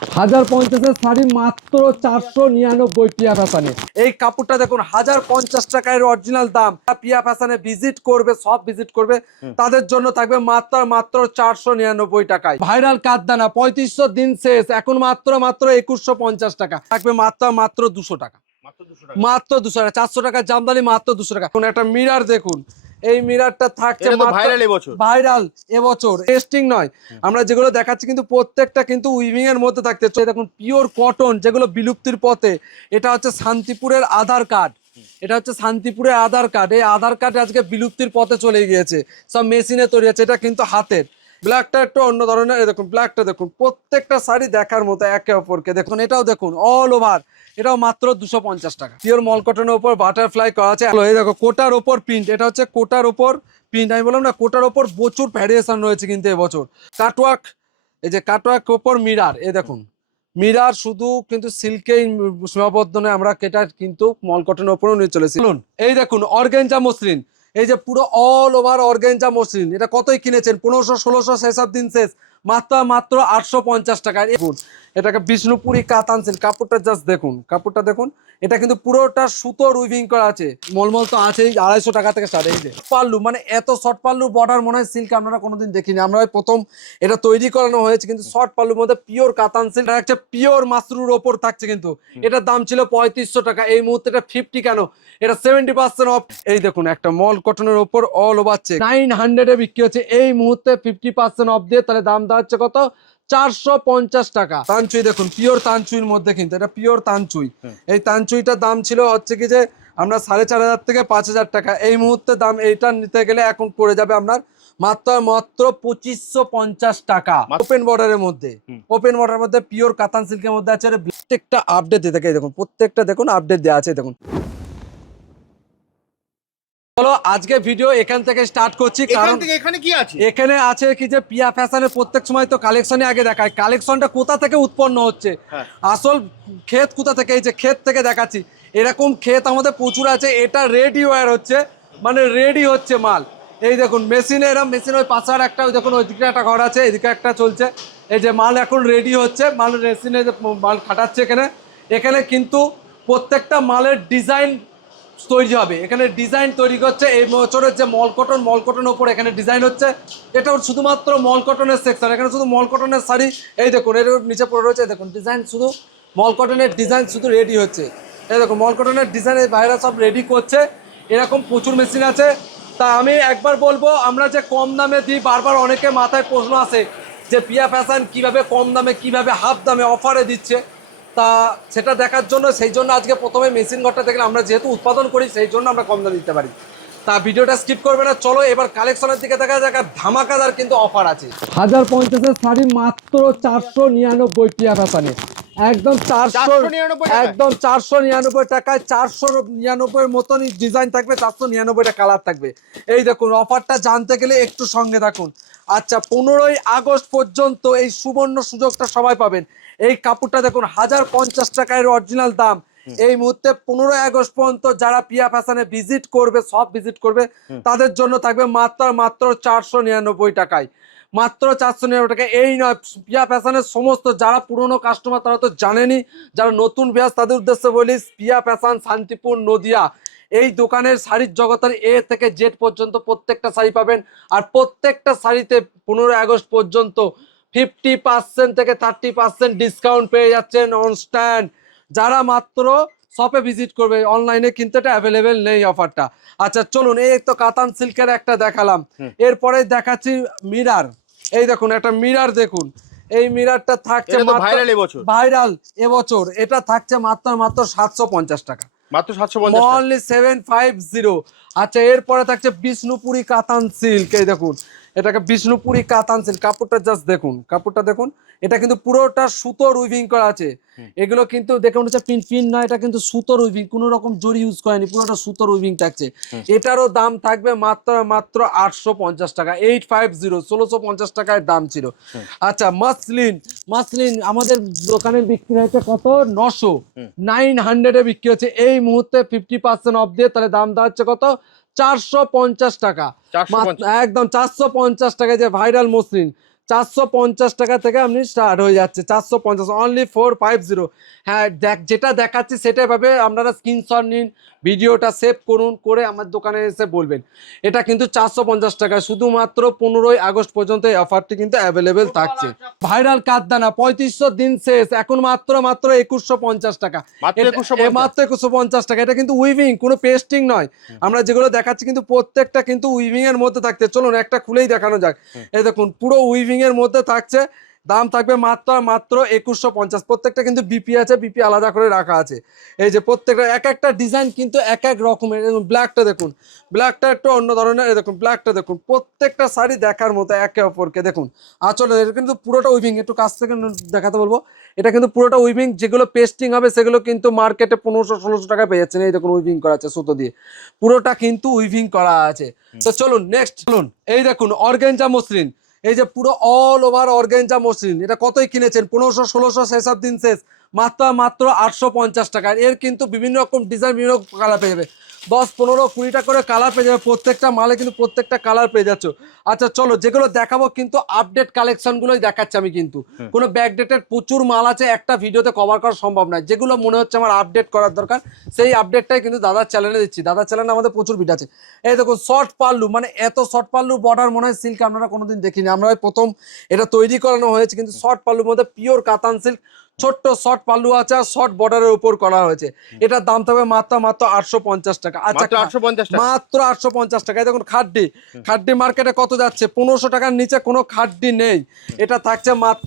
1050 শাড়ি মাত্র 499 পিয়া ফ্যাশনে। এই কাপড়টা দেখুন 1050 টাকার অরিজিনাল দাম। পিয়া ফ্যাশনে ভিজিট করবে, সব ভিজিট করবে, তাদের জন্য থাকবে মাত্র মাত্র 499 টাকায়। ভাইরাল কাঁদদানা 3500 দিন শেষ, এখন মাত্র 2150 টাকা থাকবে, মাত্র মাত্র 200 টাকা, মাত্র 200 টাকা। 400 টাকার জামদানি মাত্র 200 টাকা। এখন একটা মিরর দেখুন, এই মিররটা থাকছে ভাইরাল এবছর, টেস্টিং নয়, আমরা যেগুলো দেখাচ্ছি কিন্তু প্রত্যেকটা কিন্তু উইভিং এর মধ্যে থাকতে। দেখুন পিওর কটন, যেগুলো বিলুপ্তির পথে। এটা হচ্ছে শান্তিপুরের আধার কার্ড, এটা হচ্ছে শান্তিপুরের আধার কার্ড। এই আধার কার্ড আজকে বিলুপ্তির পথে চলে গিয়েছে, সব মেশিনে তৈরি হচ্ছে। এটা কিন্তু হাতের। ব্ল্যাকটা একটু অন্য ধরনের, দেখুন ব্ল্যাকটা দেখুন, প্রত্যেকটা শাড়ি দেখার মতো একে অপরকে। দেখুন এটাও দেখুন অল ওভার, এটাও মাত্র 250 টাকা। পিওর মল কটনের উপর বাটারফ্লাই করা আছে। এই দেখো কোটার ওপর প্রিন্ট, এটা হচ্ছে কোটার ওপর প্রিন্ট। আমি বললাম না, কোটার ওপর প্রচুর ভ্যারিয়েশন রয়েছে কিন্তু এবছর। কাটওয়ার্ক, এই যে কাটওয়ার্ক ওপর মিরার, এই দেখুন মিরার শুধু কিন্তু সিল্কেই সীমাবদ্ধ নয়, আমরা এটা কিন্তু মল কটনের ওপরও নিয়ে চলেছি। এই দেখুন অর্গানজা মসলিন, এই যে পুরো অল ওভার অর্গানজা মসলিন। এটা কতই কিনেছেন? 1500 1600 সেসব দিন শেষ, মাত্র মাত্র 850 টাকা। দেখুন এটাকে বিষ্ণুপুরি কাতান সিল্ক। কাপড়টা জাস্ট দেখুন, কাপড়টা দেখুন, এটা কিন্তু পুরোটা সুতোর উইভিং করা আছে। মলমল তো আছেই, 250 টাকা থেকে স্টার্ট। এই যে পাল্লু, মানে এত শর্ট পাল্লু বর্ডার মনে হয় সিল্ক আপনারা কোনোদিন দেখিনি। আমরা প্রথম এটা তৈরি করানো হয়েছে, কিন্তু শর্ট পাল্লুর মধ্যে পিওর কাতান সিল্ক একটা পিওর মাসরুর ওপর থাকছে। কিন্তু এটার দাম ছিল 3500 টাকা, এই মুহূর্তে এটা 50 কেন, এটা 70% অফ। এই দেখুন একটা মল কটনের ওপর অল ওভার চেক 900 এ বিক্রি হচ্ছে, এই মুহূর্তে 50% অফ দিয়ে তাহলে দাম দাঁড়াচ্ছে কত? 450 টাকা। তানচুই দেখুন, পিওর তানচুইর মধ্যে, কিন্তু এটা পিওর তানচুই। এই তানচুইটার দাম ছিল হচ্ছে কি যে আমরা 4500 থেকে 5000 টাকা, এই মুহূর্তে দাম এইটা নিতে গেলে এখন পড়ে যাবে আপনার মাত্র মাত্র 2550 টাকা। ওপেন বর্ডারের মধ্যে, ওপেন বর্ডারের মধ্যে পিওর কাতান সিল্কের মধ্যে আছে। প্রত্যেকটা আপডেট দিয়ে থাকে, দেখুন প্রত্যেকটা দেখুন আপডেট দেওয়া আছে। দেখুন চলো আজকে ভিডিও এখান থেকে স্টার্ট করছি, কারণ এখানে আছে কি যে পিয়া ফ্যাশনের প্রত্যেক সময় তো কালেকশনে আগে দেখায়, কালেকশনটা কোথা থেকে উৎপন্ন হচ্ছে, আসল ক্ষেত কোথা থেকে। এই যে ক্ষেত থেকে দেখাচ্ছি, এরকম ক্ষেত আমাদের প্রচুর আছে। এটা রেডি ওয়্যার হচ্ছে, মানে রেডি হচ্ছে মাল। এই দেখুন মেশিনে, এরকম মেশিন ওই পাশে আর একটা, দেখুন ওইদিকে একটা ঘর আছে, এদিকে একটা চলছে। এই যে মাল এখন রেডি হচ্ছে, মাল মেশিনে মাল খাটাচ্ছে এখানে। এখানে কিন্তু প্রত্যেকটা মালের ডিজাইন তৈরি হবে, এখানে ডিজাইন তৈরি করছে। এই বছরের যে মল কটনের উপর এখানে ডিজাইন হচ্ছে। এটা শুধুমাত্র মল কটনের সেকশন, এখানে শুধু মল কটনের শাড়ি। এই দেখুন এর নিচে পড়ে রয়েছে, দেখুন ডিজাইন, শুধু মল কটনের ডিজাইন শুধু রেডি হচ্ছে। এই দেখুন মল কটনের ডিজাইন এই বাইরে সব রেডি করছে। এরকম প্রচুর মেশিন আছে। তা আমি একবার বলবো, আমরা যে কম দামে দিই, বারবার অনেকে মাথায় প্রশ্ন আসে যে পিয়া ফ্যাশন কিভাবে কম দামে, কিভাবে হাফ দামে অফারে দিচ্ছে। তা সেটা দেখার জন্য, সেই জন্য আজকে প্রথমে মেশিন ঘরটা দেখলাম। আমরা যেহেতু উৎপাদন করি, সেই জন্য আমরা কম দামে দিতে পারি। তা ভিডিওটা স্কিপ করবে না, চলো এবার কালেকশনের দিকে দেখা যাক। ধামাকাদার কিন্তু অফার আছে। 1050 শাড়ি মাত্র 499 পিয়া ফ্যাশনে, একদম 400, একদম 499 টাকায়। 499 মতনই ডিজাইন থাকবে, 499টা কালার থাকবে। এই দেখুন অফারটা জানতে গেলে একটু সঙ্গে থাকুন। আচ্ছা 15ই আগস্ট পর্যন্ত এই সুবর্ণ সুযোগটা সবাই পাবেন। এই কাপড়টা দেখুন 1050 টাকার অরিজিনাল দাম। এই মুহূর্তে 15ই আগস্ট পর্যন্ত যারা পিয়া ফ্যাশনে ভিজিট করবে, সব ভিজিট করবে, তাদের জন্য থাকবে মাত্র মাত্র 499 টাকায়, মাত্র 499 টাকা। এই নয়, পিয়া ফ্যাশনের সমস্ত যারা পুরনো কাস্টমার তারা তো জানেনি, যারা নতুন ব্যাস তাদের উদ্দেশ্যে বলি, পিয়া ফ্যাশন শান্তিপুর নদিয়া, এই দোকানের শাড়ির জগতের এ থেকে জেড পর্যন্ত প্রত্যেকটা শাড়ি পাবেন। আর প্রত্যেকটা শাড়িতে 15ই আগস্ট পর্যন্ত 50% থেকে 30% ডিসকাউন্ট পেয়ে যাচ্ছেন অন স্ট্যান্ড। যারা মাত্র শপে ভিজিট করবে, অনলাইনে কিন্তু এটা অ্যাভেলেবেল নেই অফারটা। আচ্ছা চলুন, এই তো কাতান সিল্কের একটা দেখালাম, এরপরে দেখাচ্ছি মিরার। এই দেখুন একটা মিরার দেখুন, এই মিরারটা থাকছে ভাইরাল এবছর। এটা থাকছে মাত্র মাত্র 750 টাকা, মাত্র 750 অনলি 750। আচ্ছা এরপরে থাকছে বিষ্ণুপুরি কাতান সিল্ক। এই দেখুন এটাকে বিষ্ণুপুরি কাতান সিল্ক। কাপড়টা জাস্ট দেখুন, কাপড়টা দেখুন, এটা কিন্তু পুরোটা সুতোর উইভিং করা আছে। এগুলো কিন্তু দেখুন হচ্ছে পিন পিন না, এটা কিন্তু সুতোর উইভিং, কোনো রকম জরি ইউজ করেনি, পুরোটা সুতোর উইভিং থাকছে। এটারও দাম থাকবে মাত্র মাত্র 850 টাকা, 850, 1650 টাকায় দাম ছিল। আচ্ছা মাসলিন, মাসলিন আমাদের দোকানের বিক্রি হয়েছে কত? 900, 900 এ বিক্রি হচ্ছে, এই মুহূর্তে 50% অফ দিয়ে তাহলে দাম দাঁড়াচ্ছে কত? 450 টাকা, একদম 450 টাকায়। যে ভাইরাল মসলিন 450 টাকা থেকে আপনি স্টার্ট হয়ে যাচ্ছে, 450 অনলি 450। হ্যাঁ যেটা দেখাচ্ছি সেটাই ভাবে আপনারা স্ক্রিনশট নিন, ভিডিওটা সেভ করুন, করে আমার দোকানে এসে বলবেন। এটা কিন্তু 450 টাকা, শুধুমাত্র 15ই আগস্ট পর্যন্ত এই অফারটি কিন্তু অ্যাভেলেবেল থাকছে। ভাইরাল কাঠদানা 3500 দিন শেষ, এখন মাত্র 2150 টাকা, মাত্র 2150 টাকা। এটা কিন্তু উইভিং, কোনো পেস্টিং নয়। আমরা যেগুলো দেখাচ্ছি কিন্তু প্রত্যেকটা কিন্তু উইভিং এর মধ্যে থাকতে, চলুন একটা খুলেই দেখানো যাক। এই দেখুন পুরো উইভিং এর মধ্যে থাকছে, দাম থাকবে মাত্র 2150। প্রত্যেকটা কিন্তু বিপি আছে, বিপি আলাদা করে রাখা আছে। এই যে প্রত্যেকটা এক একটা ডিজাইন কিন্তু এক এক রকমের। ব্ল্যাকটা দেখুন, ব্ল্যাকটা একটু অন্য ধরনের। এই দেখুন ব্ল্যাকটা দেখুন, প্রত্যেকটা শাড়ি দেখার মতো একে অপরকে। দেখুন আঁচলে এটা কিন্তু পুরোটা উইভিং, একটু কাছ থেকে দেখাতে বলবো। এটা কিন্তু পুরোটা উইভিং, যেগুলো পেস্টিং হবে সেগুলো কিন্তু মার্কেটে 1500-1600 টাকা পেয়ে যাচ্ছেন। এই দেখুন উইভিং করা আছে সুতো দিয়ে, পুরোটা কিন্তু উইভিং করা আছে। তো চলুন নেক্সট, চলুন এই দেখুন অর্গানজা মসলিন। এই যে পুরো অল ওভার অর্গানজা মসলিন, এটা কতই কিনেছেন? 1500-1600 সেসব দিন শেষ, মাত্র 850 টাকা। এর কিন্তু বিভিন্ন রকম ডিজাইন, বিভিন্ন রকম কালার পেয়ে যাবে, 10-15-20টা করে কালার পেয়ে যাবে। প্রত্যেকটা মালে কিন্তু প্রত্যেকটা কালার পেয়ে যাচ্ছ। আচ্ছা চলো, যেগুলো দেখাবো কিন্তু আপডেট কালেকশনগুলোই দেখাচ্ছি আমি, কিন্তু কোনো ব্যাকডেটেড প্রচুর মাল আছে, একটা ভিডিওতে কভার করা সম্ভব নয়। যেগুলো মনে হচ্ছে আমার আপডেট করার দরকার, সেই আপডেটটাই কিন্তু দাদার চ্যানেলে দিচ্ছি। দাদার চ্যানেলে আমাদের প্রচুর ভিডিও আছে। এই দেখুন শর্ট পাল্লু, মানে এত শর্ট পাল্লু বর্ডার মনে হয় সিল্ক আপনারা কোনোদিন দেখিনি, আমরা প্রথম এটা তৈরি করানো হয়েছে। কিন্তু শর্ট পাল্লুর মধ্যে পিওর কাতান সিল্ক, ছোট্ট শর্ট পাল্লু আছে আর শর্ট বর্ডারের উপর করা হয়েছে। এটার দাম থাকবে মাত্র 850 টাকা। আচ্ছা মাত্র 850 টাকা। দেখুন খাড্ডি, খাড্ডি মার্কেটে কত যাচ্ছে? 1500 টাকার নিচে কোনো খাড্ডি নেই। এটা থাকছে মাত্র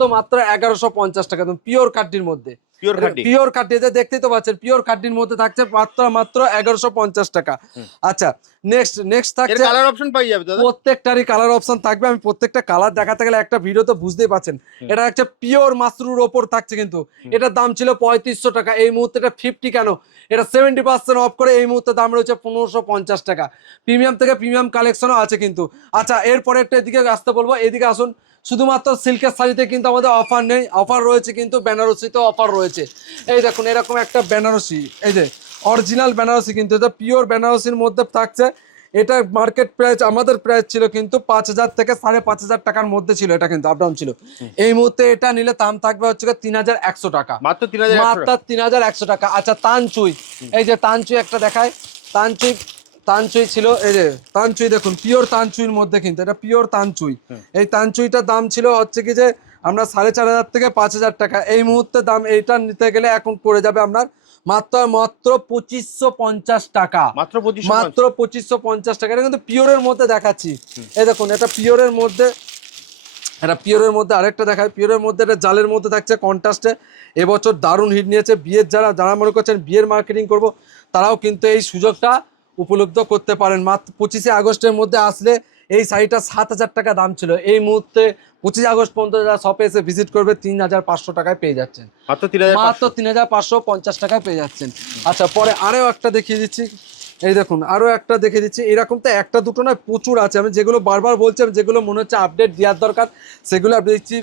1150 টাকা, পিওর খাড্ডির মধ্যে। পিওর খাড্ডি দেখতেই তো পাচ্ছেন, পিওর খাড্ডির মধ্যে থাকছে মাত্র 1150 টাকা। আচ্ছা নেক্সট থাকছে কালার অপশন পাই যাবে দাদা, প্রত্যেকটারই কালার অপশন থাকবে। আমি প্রত্যেকটা কালার দেখাতে গেলে একটা ভিডিও তো বুঝতেই পাচ্ছেন। এটা হচ্ছে পিওর মাশরুর ওপর থাকছে, কিন্তু এটার দাম ছিল 3500 টাকা। এই মুহূর্তে এটা 50 কেন, এটা 70% অফ করে এই মুহূর্তে দাম রয়েছে 1550 টাকা। প্রিমিয়াম থেকে প্রিমিয়াম কালেকশনও আছে কিন্তু। আচ্ছা এরপরে একটা এদিকে আসতে বলবো, এদিকে আসুন। শুধুমাত্র সিল্কের শাড়িতে কিন্তু আমাদের অফার নেই, অফার রয়েছে কিন্তু বেনারসিতেও অফার রয়েছে। এই দেখুন এরকম একটা বেনারসি, এই যে অরিজিনাল বেনারসি, কিন্তু এটা পিওর বেনারসির মধ্যে থাকছে। এটা মার্কেট প্রাইস, আমাদের প্রাইস ছিল কিন্তু 5000 থেকে 5500 টাকার মধ্যে ছিল, এটা কিন্তু আপডাউন ছিল। এই মুহূর্তে এটা নিলে দাম থাকবে হচ্ছে 3100 টাকা, মাত্র 3100 টাকা। আচ্ছা তানচুই, এই যে তানচুই একটা দেখায়, তানচুই তানচুই ছিল, এই যে তানচুই দেখুন পিওর তানচুইর মধ্যে, কিন্তু এটা পিওর তানচুই। এই তানচুইটার দাম ছিল হচ্ছে কি যে আমরা 4500 থেকে 5000 টাকা। এই মুহূর্তে দাম এইটা নিতে গেলে এখন পড়ে যাবে আপনার মাত্র 2550 টাকা, মাত্র 2550 টাকা। এটা কিন্তু পিওরের মধ্যে দেখাচ্ছি। এই দেখুন এটা পিওরের মধ্যে, এটা পিওরের মধ্যে আরেকটা দেখায়। পিওরের মধ্যে এটা জালের মধ্যে থাকছে কন্ট্রাস্টে। এবছর দারুণ হিট নিয়েছে। বিয়ের যারা মনে করছেন বিয়ের মার্কেটিং করব, তারাও কিন্তু এই সুযোগটা উপলব্ধ করতে পারেন। মাত্র 25শে আগস্টের মধ্যে আসলে এই শাড়িটা 7000 টাকা দাম ছিল, এই মুহূর্তে 25 আগস্ট পর্যন্ত যারা শপে এসে ভিজিট করবে 3500 টাকায় পেয়ে যাচ্ছেন, মাত্র 3550 টাকায় পেয়ে যাচ্ছেন। আচ্ছা পরে আরও একটা দেখিয়ে দিচ্ছি, এই দেখুন আরো একটা দেখে দিচ্ছি। এরকম তো একটা দুটো নয়, প্রচুর আছে। আমি যেগুলো বারবার বলছি, যেগুলো মনে হচ্ছে আপডেট দেওয়ার দরকার সেগুলো আপনি দিচ্ছি।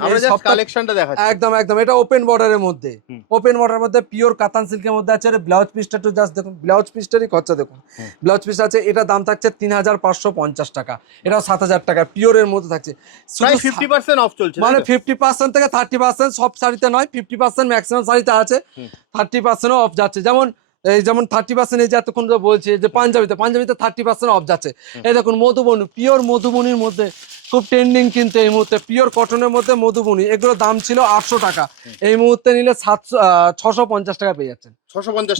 একদম একদম এটা ওপেন বর্ডারের মধ্যে, ওপেন বর্ডারের মধ্যে পিওর কাতান সিল্কের মধ্যে আছে। ব্লাউজ পিসটা একটু জাস্ট দেখুন, ব্লাউজ পিসটারই খরচা দেখুন, ব্লাউজ পিস আছে। এটা দাম থাকছে 3550 টাকা, এটাও 7000 টাকা পিওরের মধ্যে থাকছে। 50% অফ চলছে, মানে 50% থেকে 30%, সব শাড়িতে নয়, 50% ম্যাক্সিমাম শাড়িতে আছে, 30% অফ যাচ্ছে। যেমন 30%, এই যে এতক্ষণ বলছি যে পাঞ্জাবিতে 30% অফ যাচ্ছে। এই দেখুন মধুবনী, পিওর মধুবনীর মধ্যে খুব ট্রেন্ডিং, কিন্তু এই মুহূর্তে পিওর কটনের মধ্যে মধুবনী, এগুলো দাম ছিল 800 টাকা, এই মুহূর্তে নিলে 650 টাকা পেয়ে যাচ্ছেন,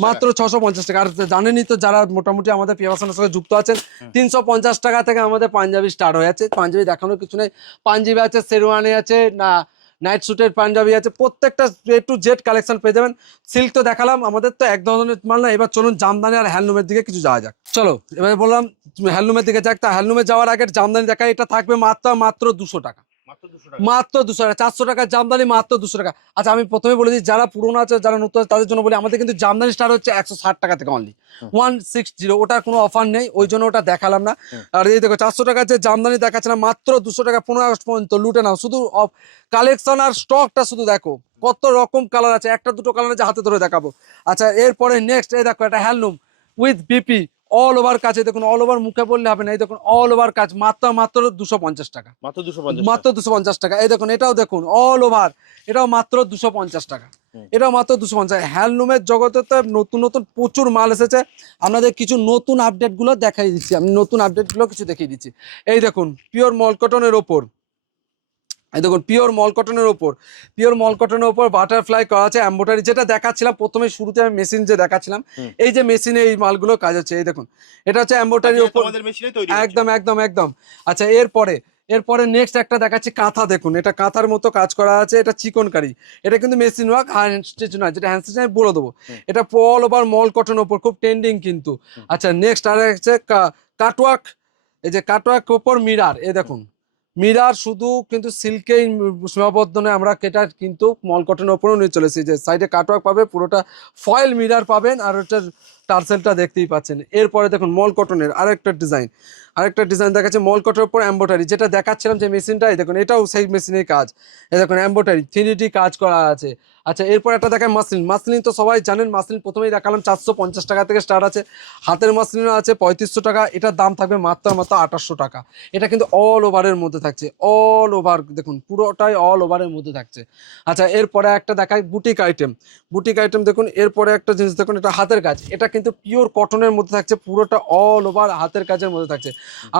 মাত্র 650 টাকা। আর জানেনই তো যারা মোটামুটি আমাদের পিয়াবাসনের সঙ্গে যুক্ত আছেন, 350 টাকা থেকে আমাদের পাঞ্জাবি স্টার্ট হয়ে যাচ্ছে। পাঞ্জাবি দেখানোর কিছু নেই, পাঞ্জাবি আছে, শেরওয়ানি আছে, না নাইট স্যুটের পাঞ্জাবি আছে, প্রত্যেকটা এ টু জেড কালেকশন পেয়ে যাবেন। সিল্ক তো দেখালাম, আমাদের তো এক ধরনের মাল না। এবার চলুন জামদানি আর হ্যান্ডলুমের দিকে কিছু যাওয়া যাক। চলো এবার বললাম হ্যান্ডলুমের দিকে যাক। তা হ্যান্ডলুমে যাওয়ার আগে জামদানি দেখা, এটা থাকবে মাত্র 200 টাকা, মাত্র 200 টাকা। 400 টাকার জামদানি মাত্র 200 টাকা। আচ্ছা আমি প্রথমে বলে দিই, যারা পুরোনো আছে যারা নতুন আছে তাদের জন্য বলি, আমাদের কিন্তু জামদানি স্টার্ট হচ্ছে 160 টাকা থেকে, অনলি 160, ওটার কোনো অফার নেই, ওই জন্য ওটা দেখালাম না। আর এই দেখো 400 টাকার যে জামদানি দেখাচ্ছে না, মাত্র 200 টাকা। 15 আগস্ট পর্যন্ত লুটে নাও, শুধু কালেকশন আর স্টকটা শুধু দেখো, কত রকম কালার আছে, একটা দুটো কালার আছে হাতে ধরে দেখাবো। আচ্ছা এরপরে নেক্সট এই দেখো, এটা handloom with BP, all over কাজ, দেখুন অল ওভার মুখে বললে হবে না, এই দেখুন অল ওভার কাজ মাত্র 250 টাকা, মাত্র 250 টাকা। এই দেখুন এটাও দেখুন অল ওভার, এটাও মাত্র 250 টাকা, এটাও মাত্র 250। হ্যান্ডলুমের জগতে তো নতুন নতুন প্রচুর মাল এসেছে, আপনাদের কিছু নতুন আপডেট গুলো দেখাই দিচ্ছি, আমি নতুন আপডেট গুলো কিছু দেখিয়ে দিচ্ছি। এই দেখুন পিওর মল কটনের ওপর, এই দেখুন পিওর মল কটনের ওপর, পিওর মল কটনের ওপর বাটারফ্লাই করা আছে এমব্রয়ডারি, যেটা দেখাচ্ছিলাম প্রথমে শুরুতে আমি মেশিন যে দেখাচ্ছিলাম, এই যে মেশিনে এই মালগুলো কাজ হচ্ছে, এই দেখুন এটা হচ্ছে এমব্রয়ডারির ওপর, একদম একদম একদম। আচ্ছা এরপরে নেক্সট একটা দেখাচ্ছি কাঁথা, দেখুন এটা কাঁথার মতো কাজ করা আছে, এটা চিকনকারি, এটা কিন্তু মেশিন ওয়ার্ক, হ্যান্ড স্টিচ নয়, যেটা হ্যান্ড স্টিচ আমি বলে দেবো। এটা অল ওভার মল কটনের ওপর, খুব ট্রেন্ডিং কিন্তু। আচ্ছা নেক্সট আর হচ্ছে কাটওয়ার্ক, এই যে কাটওয়ার্ক ওপর মিরার, এই দেখুন মিরার শুধু কিন্তু সিল্কেই সীমাবদ্ধ নয়, আমরা এটা কিন্তু মল কটনের ওপরেও নিয়ে চলেছি, যে সাইডে কাটওয়ার্ক পাবে, পুরোটা ফয়েল মিরার পাবেন, আর ওটার টার্সেলটা দেখতেই পাচ্ছেন। এরপরে দেখুন মল কটনের আরেকটা ডিজাইন দেখাচ্ছে মল কটনের উপর এমব্রয়ডারি, যেটা দেখাচ্ছিলাম যে মেশিনটাই দেখুন, এটাও সেই মেশিনের কাজ, এই দেখুন এমব্রয়ডারি 3D কাজ করা আছে। আচ্ছা এরপর একটা দেখায় মাসলিন তো সবাই জানেন, মাসলিন প্রথমেই দেখালাম 450 টাকা থেকে স্টার্ট আছে, হাতের মাসলিনও আছে 3500 টাকা, এটার দাম থাকবে মাত্র 2800 টাকা। এটা কিন্তু অল ওভারের মধ্যে থাকছে, অল ওভার দেখুন পুরোটাই অল ওভারের মধ্যে থাকছে। আচ্ছা এরপরে একটা দেখায় বুটিক আইটেম দেখুন, এরপরে একটা জিনিস দেখুন, এটা হাতের কাজ, এটা কিন্তু পিওর কটনের মধ্যে থাকছে, পুরোটা অল ওভার হাতের কাজের মধ্যে থাকছে।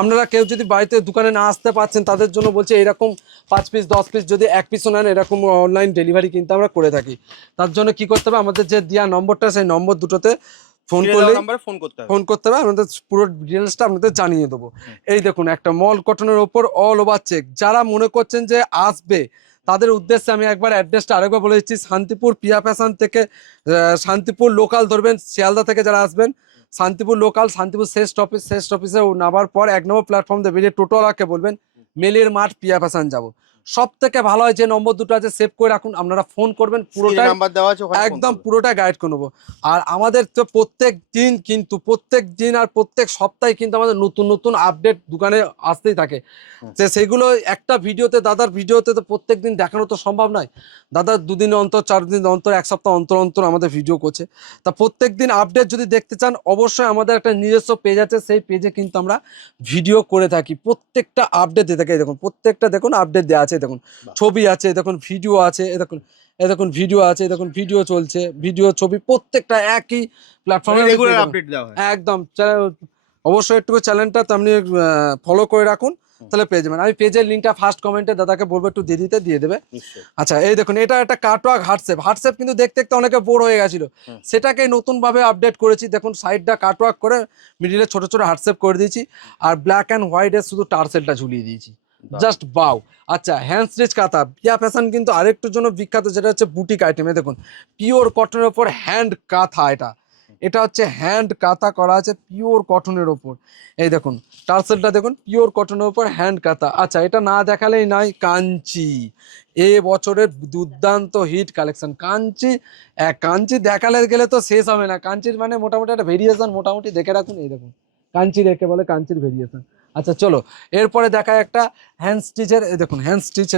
আপনারা কেউ যদি বাড়িতে দোকানে না আসতে পারছেন, তাদের জন্য বলছে এরকম 5 পিস 10 পিস যদি 1 পিসও নেন, এরকম অনলাইন ডেলিভারি কিন্তু আমরা করে থাকি। তার জন্য কি করতে হবে, আমাদের যে দেওয়া নম্বরটা, সেই নম্বর দুটোতে ফোন করতে হবে, আমাদের পুরো ডিটেলসটা আপনাদের জানিয়ে দেবো। এই দেখুন একটা মল কটনের ওপর অল ওভার চেক, যারা মনে করছেন যে আসবে তাদের উদ্দেশ্যে আমি একবার অ্যাড্রেসটা আরেকবার বলে দিচ্ছি, শান্তিপুর পিয়া ফ্যাশন থেকে, শান্তিপুর লোকাল ধরবেন, শিয়ালদা থেকে যারা আসবেন শান্তিপুর লোকাল, শান্তিপুর শেষ অফিসে নামার পর 1 নম্বর প্ল্যাটফর্ম দিয়ে বেরিয়ে টোটোওয়ালাকে বলবেন মেলির মাঠ পিয়া ফ্যাশন যাবো। সব থেকে ভালো হয় যে নম্বর দুটো আছে সেভ করে রাখুন, আপনারা ফোন করবেন, পুরোটা একদম পুরোটা গাইড করে নেবো। আর আমাদের তো প্রত্যেক দিন আর প্রত্যেক সপ্তাহে কিন্তু আমাদের নতুন নতুন আপডেট দোকানে আসতেই থাকে, যে সেগুলো একটা ভিডিওতে, দাদার ভিডিওতে তো প্রত্যেক দিন দেখানো তো সম্ভব নয়, দাদা 2 দিন অন্তর, 4 দিন অন্তর, 1 সপ্তাহ অন্তর অন্তর আমাদের ভিডিও করছে। তা প্রত্যেক দিন আপডেট যদি দেখতে চান, অবশ্যই আমাদের একটা নিজস্ব পেজ আছে, সেই পেজে কিন্তু আমরা ভিডিও করে থাকি, প্রত্যেকটা আপডেট দিয়ে থাকি। দেখুন প্রত্যেকটা দেখুন আপডেট দেওয়া আছে, দেখুন ছবি আছে, দেখুন ভিডিও আছে, দেখুন ভিডিও আছে, দেখুন ভিডিও চলছে, ভিডিও ছবি প্রত্যেকটা একই প্ল্যাটফর্মে একদম। অবশ্যই একটু চ্যানেলটা আপনি ফলো করে রাখুন, তাহলে পেয়ে যাবেন। আমি পেজের লিঙ্কটা ফার্স্ট কমেন্টে দাদাকে বলবো একটু দিয়ে দেবে। আচ্ছা এই দেখুন এটা একটা কাটওয়ার্ক হার্টশেপ কিন্তু দেখতে দেখতে অনেকে বোর হয়ে গেছিল, সেটাকে নতুন ভাবে আপডেট করেছি। দেখুন সাইডটা কাটওয়ার্ক করে মিডিলে ছোট ছোট হার্টশেপ করে দিয়েছি, আর ব্ল্যাক অ্যান্ড হোয়াইটের শুধু টার্সেলটা ঝুলিয়ে দিয়েছি, জাস্ট বাও। আচ্ছা হ্যান্ড স্টিচ কাঁথা, পিয়া ফ্যাশন কিন্তু আরেকটুর জন্য বিখ্যাত, যেটা হচ্ছে বুটিক আইটেমে। দেখুন পিওর কটনের ওপর হ্যান্ড কাঁথা, এটা হচ্ছে হ্যান্ড কাঁথা করা আছে পিওর কটনের ওপর। এই দেখুন টার্সেলটা দেখুন পিওর কটনের ওপর হ্যান্ড কাঁথা। আচ্ছা এটা না দেখালেই নাই, কাঞ্চি বছরের দুর্দান্ত হিট কালেকশন, কাঞ্চি দেখালে গেলে তো শেষ হবে না। কাঞ্চির মানে মোটামুটি একটা ভেরিয়েশন মোটামুটি দেখে রাখুন, এই দেখুন কাঞ্চি দেখে বলে কাঞ্চির ভেরিয়েশন। আচ্ছা চলো এরপরে দেখায় একটা হ্যান্ড স্টিচের, এই দেখুন হ্যান্ড স্টিচ,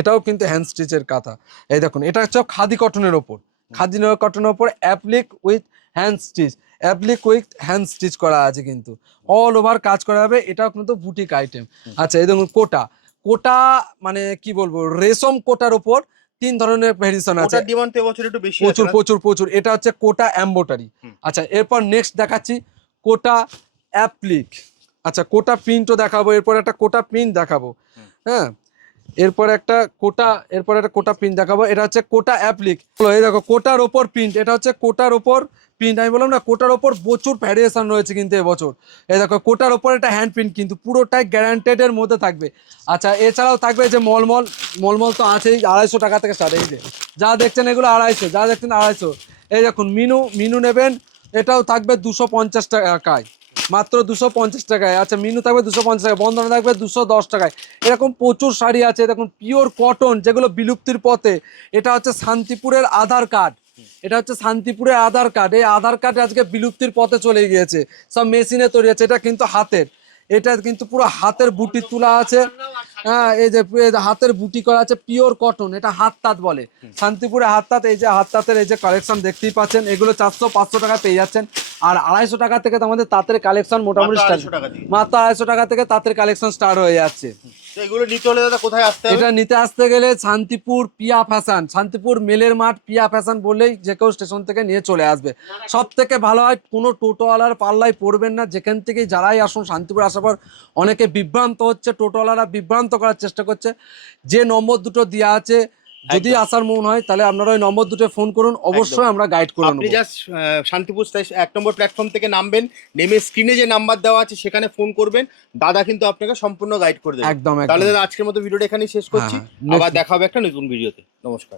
এটাও কিন্তু হ্যান্ড স্টিচের কাঁথা। এই দেখুন এটা হচ্ছে খাদি কটনের ওপর, অ্যাপ্লিক উইথ হ্যান্ড স্টিচ করা আছে, কিন্তু অল ওভার কাজ করা হবে, এটাও কিন্তু বুটিক আইটেম। আচ্ছা এই দেখুন কোটা মানে কি বলবো, রেশম কোটার ওপর 3 ধরনের ভেরিয়েশন আছে, প্রচুর। এটা হচ্ছে কোটা এমব্রয়ডারি। আচ্ছা এরপর নেক্সট দেখাচ্ছি কোটা অ্যাপ্লিক। আচ্ছা কোটা প্রিন্টও দেখাবো, এরপর একটা কোটা প্রিন্ট দেখাবো, হ্যাঁ এরপর একটা কোটা প্রিন্ট দেখাবো। এটা হচ্ছে কোটা অ্যাপ্লিক, এই দেখো কোটার ওপর প্রিন্ট, এটা হচ্ছে কোটার ওপর প্রিন্ট। আমি বললাম না কোটার ওপর প্রচুর ভ্যারিয়েশন রয়েছে কিন্তু এবছর। এই দেখো কোটার ওপর একটা হ্যান্ড প্রিন্ট, কিন্তু পুরোটাই গ্যারান্টেড এর মধ্যে থাকবে। আচ্ছা এছাড়াও থাকবে যে মলমল তো আছেই, 250 টাকা থেকে স্টার্ট। এই যে যা দেখছেন এগুলো 250, এই দেখুন মিনু নেবেন, এটাও থাকবে 250 টাকায়, মাত্র 250 টাকায়। আচ্ছা মিনু থাকবে 250 টাকায়, বন্ধনা থাকবে 210 টাকায়। এরকম প্রচুর শাড়ি আছে, দেখুন পিওর কটন যেগুলো বিলুপ্তির পথে। এটা হচ্ছে শান্তিপুরের আধার কার্ড, এই আধার কার্ড আজকে বিলুপ্তির পথে চলে গিয়েছে, সব মেশিনে তৈরি আছে। এটা কিন্তু হাতের, এটা কিন্তু পুরো হাতের বুটি তোলা আছে, হ্যাঁ, এই যে হাতের বুটি করা আছে পিওর কটন, এটা হাত তাঁত বলে, শান্তিপুরে হাত তাঁত। এই যে হাত তাঁতের এই যে কালেকশন দেখতেই পাচ্ছেন, এগুলো 400-500 টাকা পেয়ে যাচ্ছেন। আর 250 টাকা থেকে তো আমাদের তাঁতের কালেকশন মোটামুটি মাত্র 250 টাকা থেকে তাঁতের কালেকশন স্টার্ট হয়ে যাচ্ছে। এগুলো নিতে হলে দাদা কোথায় আসতে হবে? এটা নিতে আসতে গেলে শান্তিপুর পিয়া ফ্যাশন, শান্তিপুর মেলের মাঠ পিয়া ফ্যাশন বললেই যে কেউ স্টেশন থেকে নিয়ে চলে আসবে। সব থেকে ভালো হয় কোনো টোটোওয়ালার পাল্লায় পড়বেন না, যেখান থেকে যারাই আসুন শান্তিপুর আসার পর অনেকে বিভ্রান্ত হচ্ছে, টোটোওয়ালারা বিভ্রান্ত করার চেষ্টা করছে। যে নম্বর দুটো দেওয়া আছে, যদি আসার মন হয় তাহলে আপনারা ওই নম্বর দুটো ফোন করুন, অবশ্যই আমরা গাইড করে নেব। আপনি জাস্ট শান্তিপুর 1 নম্বর প্ল্যাটফর্ম থেকে নামবেন, নেমে স্ক্রিনে যে নাম্বার দেওয়া আছে সেখানে ফোন করবেন, দাদা কিন্তু আপনাকে সম্পূর্ণ গাইড করে দেবে। একদম। তাহলে দাদা আজকের মতো ভিডিওটা এখানেই শেষ করছি, আবার দেখা হবে একটা নতুন ভিডিওতে। নমস্কার।